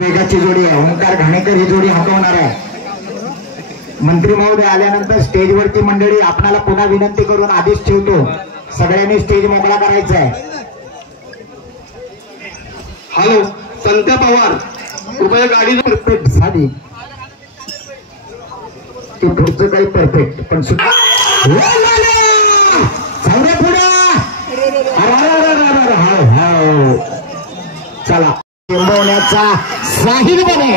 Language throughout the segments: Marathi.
वेगाची जोडी आहे. ओंकार घाणेकर ही जोडी हाकवणार आहे. मंत्री महोदय आल्यानंतर स्टेजवरती मंडळी आपणाला पुन्हा विनंती करून आदेश ठेवतो, सगळ्यांनी स्टेज मोकळा करायचा आहे. हॅलो संत्या पवार, कृपया गाडी परफेक्ट झाली ते पुढचं काही परफेक्ट पण सुद्धा चला होण्याचा साहिल बने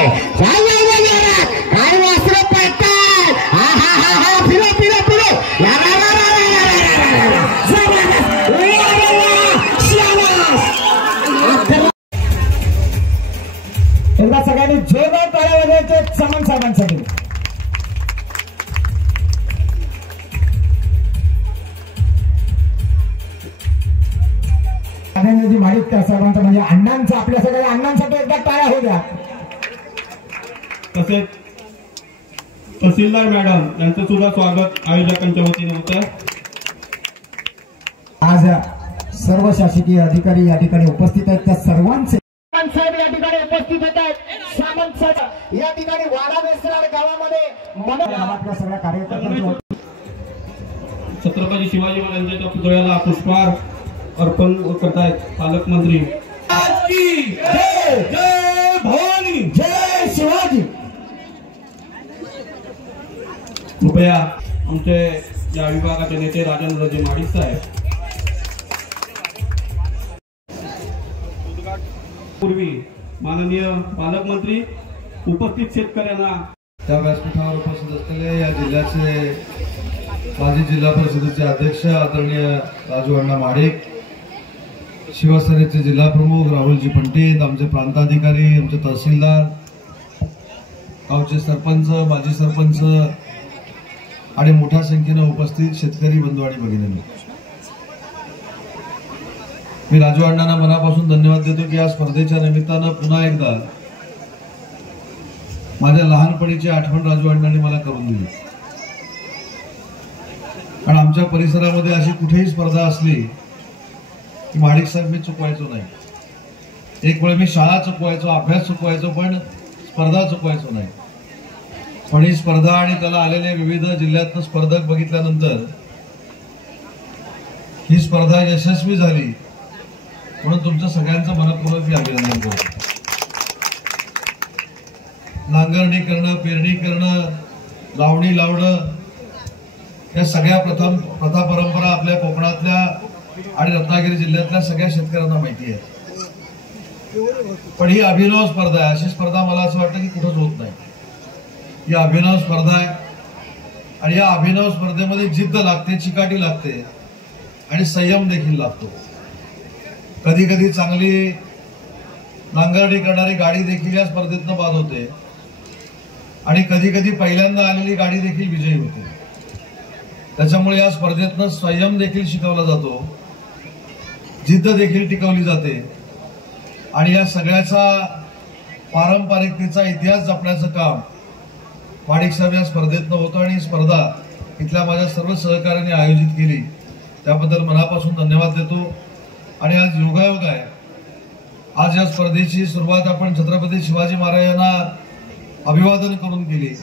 काय वासर पडतात. फिरो फिरो फिरो एकदा सगळ्यांनी जोरदार टाळ्या वाजवायचे चमन साहेबांसाठी. माडिक त्या सर्वांचं म्हणजे अण्णांचं, आपल्या सगळ्या अण्णांसाठी एकदा टाळ्या होऊ द्या. तसेच तहसीलदार मॅडम यांचं सुद्धा स्वागत आयोजकांच्या वतीने होतं. आज सर्व शासकीय अधिकारी या ठिकाणी उपस्थित आहेत. त्या सर्वांचे साहेब या ठिकाणी उपस्थित होत आहेत. सामंत साहेब या ठिकाणी वाडा बेसराड गावामध्ये आपल्या सगळ्या कार्यकर्त्यांची छत्रपती शिवाजी महाराजांच्या पुतळ्याला पुष्पहार अर्पण करतायत पालकमंत्री. जय जय भवानी, जय शिवाजी. कृपया आमचे या विभागाचे नेते राजेंद्रजी माडिक साहेब. पूर्वी माननीय पालकमंत्री उपस्थित शेतकऱ्यांना त्या व्यासपीठावर उपस्थित असलेले या जिल्ह्याचे माजी जिल्हा परिषदेचे अध्यक्ष आदरणीय राजू अण्णा माडिक, शिवसेनेचे जिल्हा प्रमुख राहुलजी पंडित, आमचे प्रांताधिकारी, आमचे तहसीलदार, गावचे सरपंच, माजी सरपंच आणि मोठ्या संख्येने उपस्थित शेतकरी बंधू आणि भगिनींनो, मी राजू अण्णांना मनापासून धन्यवाद देतो की या स्पर्धेच्या निमित्तानं पुन्हा एकदा माझ्या लहानपणीची आठवण राजू अण्णांनी मला करून दिली. कारण आमच्या परिसरामध्ये अशी कुठेही स्पर्धा असली की माडिक साहेब मी चुकवायचो नाही. एक वेळ मी शाळा चुकवायचो, अभ्यास चुकवायचो, पण स्पर्धा चुकवायचो नाही. पण ही स्पर्धा आणि त्याला आलेले विविध जिल्ह्यातून स्पर्धक बघितल्यानंतर ही स्पर्धा यशस्वी झाली म्हणून तुमचं सगळ्यांचं मनपूर्वक मी अभिनंदन करतो. नांगरणी करणं, पेरणी करणं, लावणी लावणं या सगळ्या प्रथा परंपरा आपल्या कोकणातल्या आणि रत्नागिरी जिल्ह्यातल्या सगळ्या शेतकऱ्यांना माहिती आहे. पण ही अभिनव स्पर्धा आहे. अशी स्पर्धा मला असं वाटतं की कुठंच होत नाही. ही अभिनव स्पर्धा आहे आणि या अभिनव स्पर्धेमध्ये जिद्द लागते, चिकाटी लागते आणि संयम देखील लागतो. कधी कधी चांगली नांगरणी करणारी गाडी देखील या स्पर्धेतनं बाद होते आणि कधी कधी पहिल्यांदा आलेली गाडी देखील विजयी होते. त्याच्यामुळे या स्पर्धेतनं संयम देखील शिकवला जातो, जिद्द देखील टिकवली जाते आणि या सगळ्याचा पारंपरिकतेचा इतिहास जपण्याचं काम माडिक साहेब या स्पर्धेतनं होतं आणि ही स्पर्धा इथल्या माझ्या सर्व सहकार्याने आयोजित केली त्याबद्दल मनापासून धन्यवाद देतो. आणि आज योगायोग आहे, आज या स्पर्धेची सुरुवात आपण छत्रपती शिवाजी महाराजांना अभिवादन करून केली.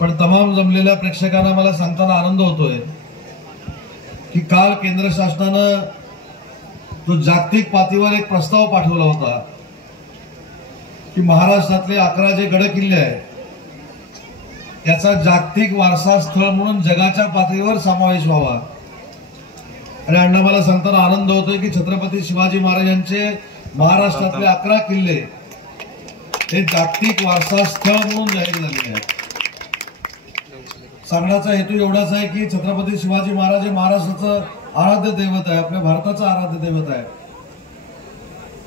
पण तमाम जमलेल्या प्रेक्षकांना मला सांगताना आनंद होतोय की काल केंद्र शासनानं जो जागतिक पातळीवर एक प्रस्ताव पाठवला होता की महाराष्ट्रातले 11 जे गड किल्ले आहेत त्याचा जागतिक वारसा स्थळ म्हणून जगाच्या पातळीवर समावेश व्हावा. आणि अण्णा मला सांगताना आनंद होतोय की छत्रपती शिवाजी महाराजांचे महाराष्ट्रातले 11 किल्ले हे जागतिक वारसा स्थळ म्हणून जाहीर झालेले आहेत. सांगण्याचा हेतू एवढाच आहे की छत्रपती शिवाजी महाराज हे महाराष्ट्राचं आराध्य दैवत आहे, आपल्या काळाचं आराध्य दैवत आहे.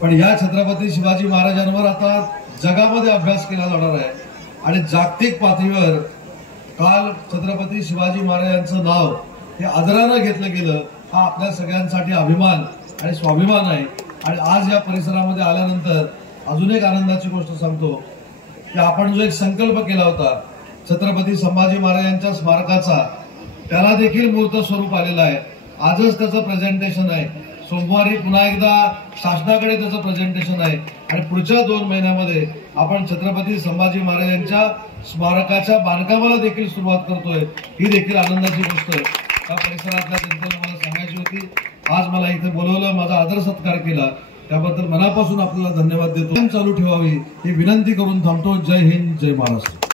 पण या छत्रपती शिवाजी महाराजांवर आता जगामध्ये अभ्यास केला जाणार आहे आणि जागतिक पातळीवर काल छत्रपती शिवाजी महाराजांचं नाव हे आदरानं घेतलं गेलं. हा आपल्या सगळ्यांसाठी अभिमान आणि स्वाभिमान आहे. आणि आज या परिसरामध्ये आल्यानंतर अजून एक आनंदाची गोष्ट सांगतो की आपण जो एक संकल्प केला होता छत्रपती संभाजी महाराजांच्या स्मारकाचा, त्याला देखील मूर्त स्वरूप आलेलं आहे. आजच त्याचं प्रेझेंटेशन आहे. सोमवारी पुन्हा एकदा शासनाकडे त्याचं प्रेझेंटेशन आहे आणि पुढच्या 2 महिन्यामध्ये आपण छत्रपती संभाजी महाराज यांच्या स्मारकाच्या बांधकामाला देखील सुरुवात करतोय। ही देखील आनंदाची गोष्ट आहे। त्या परिसरातल्या जनतेला मला सांगायची होती। आज मला इथे बोलवलं, माझा आदर सत्कार केला, त्याबद्दल मनापासून आपल्याला धन्यवाद देतो। चालू ठेवावी ही विनंती करून थांबतो। जय हिंद, जय महाराष्ट्र।